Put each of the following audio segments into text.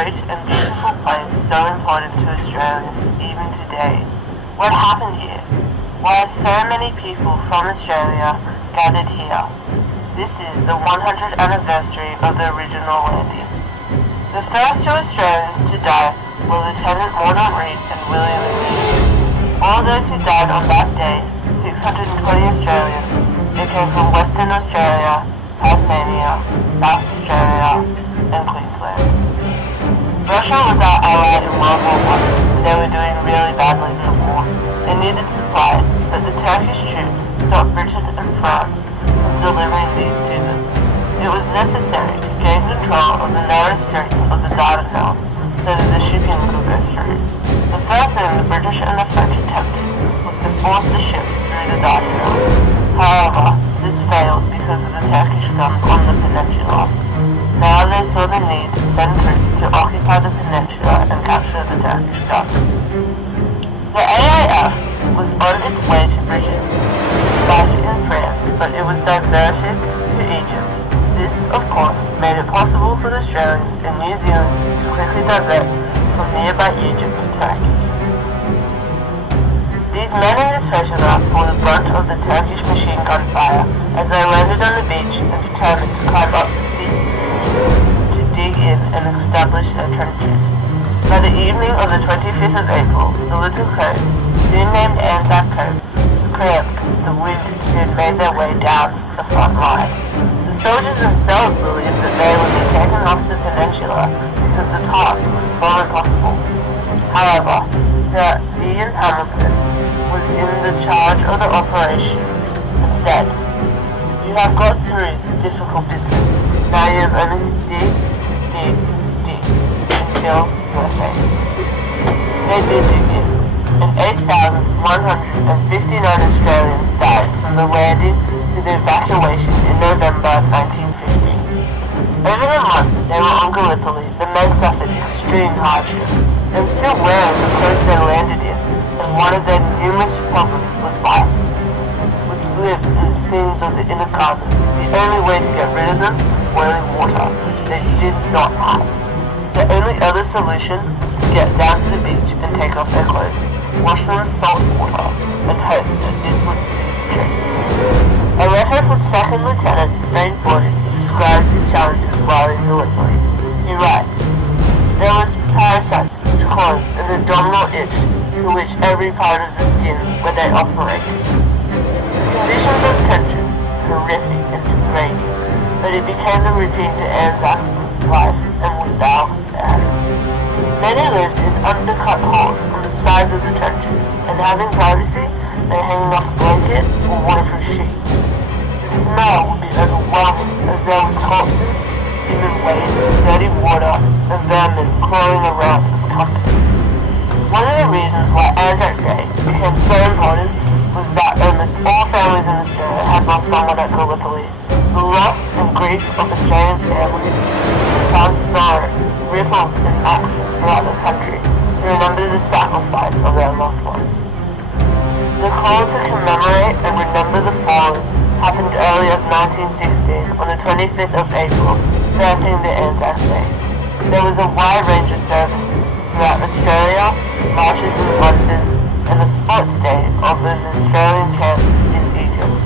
remote and beautiful place so important to Australians even today? What happened here? Why are so many people from Australia gathered here? This is the 100th anniversary of the original landing. The first two Australians to die were Lieutenant Mordaunt Reid and William McGee. All those who died on that day, 620 Australians, they came from Western Australia, Tasmania, South Australia, and Queensland. Russia was our ally in World War I, and they were doing really badly in the war. They needed supplies, but the Turkish troops stopped Britain and France from delivering these to them. It was necessary to gain control of the narrow straits of the Dardanelles so that the shipping could go through. The first thing the British and the French attempted was to force the ships through the Dardanelles. However, this failed because of the Turkish guns on the peninsula. Now they saw the need to send troops to occupy the peninsula and capture the Turkish guns. The AAF was on its way to Britain to fight in France, but it was diverted to Egypt. This, of course, made it possible for the Australians and New Zealanders to quickly divert from nearby Egypt to Turkey. These men in this photograph bore the brunt of the Turkish machine gun fire as they landed on the beach and determined to climb up the steep beach to dig in and establish their trenches. By the evening of the 25th of April, the little cove, soon named Anzac Cove, was cramped with the wounded who had made their way down from the front line. The soldiers themselves believed that they would be taken off the peninsula because the task was so impossible. However, Sir Ian Hamilton was in the charge of the operation and said, "You have got through the difficult business. Now you have only to dig until you are safe." They did dig in, and 8,159 Australians died from the landing to the evacuation in November 1950. Over the months they were on Gallipoli, the men suffered extreme hardship. They were still wearing the clothes they landed in, and one of their numerous problems was lice, which lived in the seams of the inner garments. The only way to get rid of them was boiling water, which they did not have. The only other solution was to get down to the beach and take off their clothes, wash them in salt water, and hope that this would do the trick. A letter from 2nd Lieutenant Frank Boyce describes his challenges while in Gallipoli. He writes, "There was parasites which caused an abdominal itch to which every part of the skin where they operated. The conditions of the trenches was horrific and degrading, but it became the routine to Anzac's life and was now bad. Many lived in undercut holes on the sides of the trenches, and having privacy by hanging off a blanket or waterproof sheets. The smell would be overwhelming as there was corpses, human waste, dirty water, and vermin crawling around as company." One of the reasons why Anzac Day became so important was that almost all families in Australia had lost someone at Gallipoli. The loss and grief of Australian families and profound sorrow rippled in action throughout the country to remember the sacrifice of their loved ones. The call to commemorate and remember the fallen happened early as 1916 on the 25th of April, birthing the Anzac Day. There was a wide range of services throughout Australia, marches in London, and a sports day of an Australian camp in Egypt.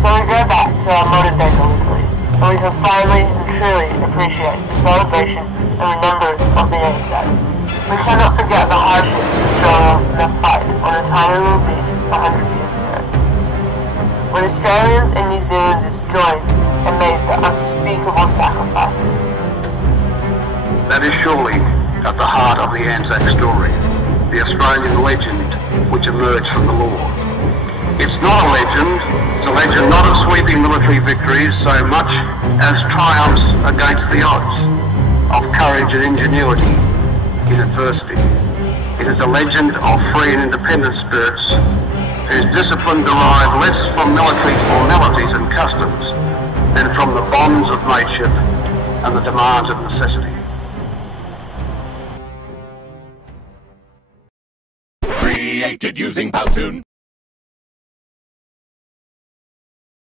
So we go back to our modern day Gallipoli, and we can finally and truly appreciate the celebration and remembrance of the Anzacs. We cannot forget the hardship, the struggle, and the fight on a tiny little beach 100 years ago, when Australians and New Zealanders joined and made the unspeakable sacrifices. That is surely at the heart of the Anzac story, the Australian legend which emerged from the law. It's not a legend, it's a legend not of sweeping military victories so much as triumphs against the odds, of courage and ingenuity in adversity. It is a legend of free and independent spirits whose discipline derived less from military formalities and customs than from the bonds of mateship and the demands of necessity. Created using Powtoon.